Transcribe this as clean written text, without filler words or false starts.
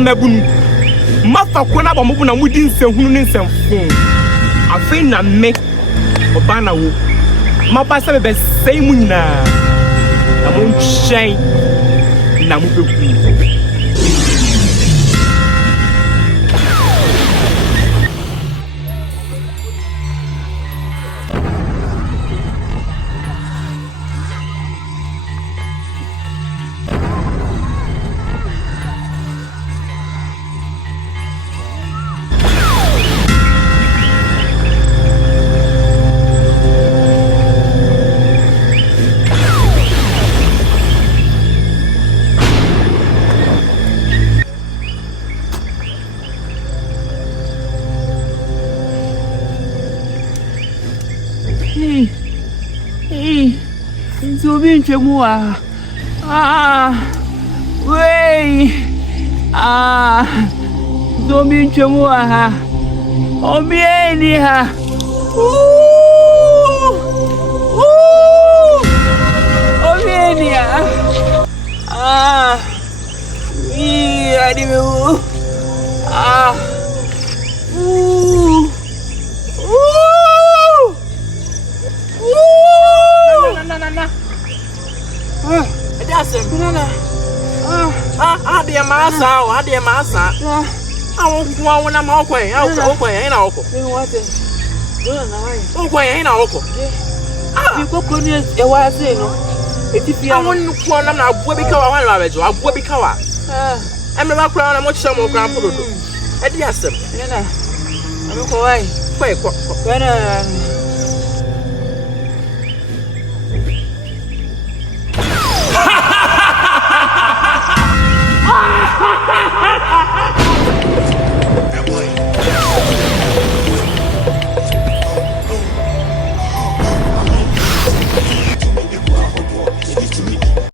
mabunu mafa kona ba mo na mudi nsehunu ne nsefo afi na me oba na wo mabasa be sei mu nyina na mo nchen na mo beku Zobin chemua. Wey. Zobin chemua. Omieni ha. Omieni ha. Adimu. Ade masa o ade masa awo kwa wona ma okwen okwen yin na okọ okwen yin na okọ Bi kokko ni e wa se no eti fi awon kwa na abuo bi ka wa wan abejo abuo bi ka wa emre ba kura na mo chire mo kura pododo ade asem na ko wai ko na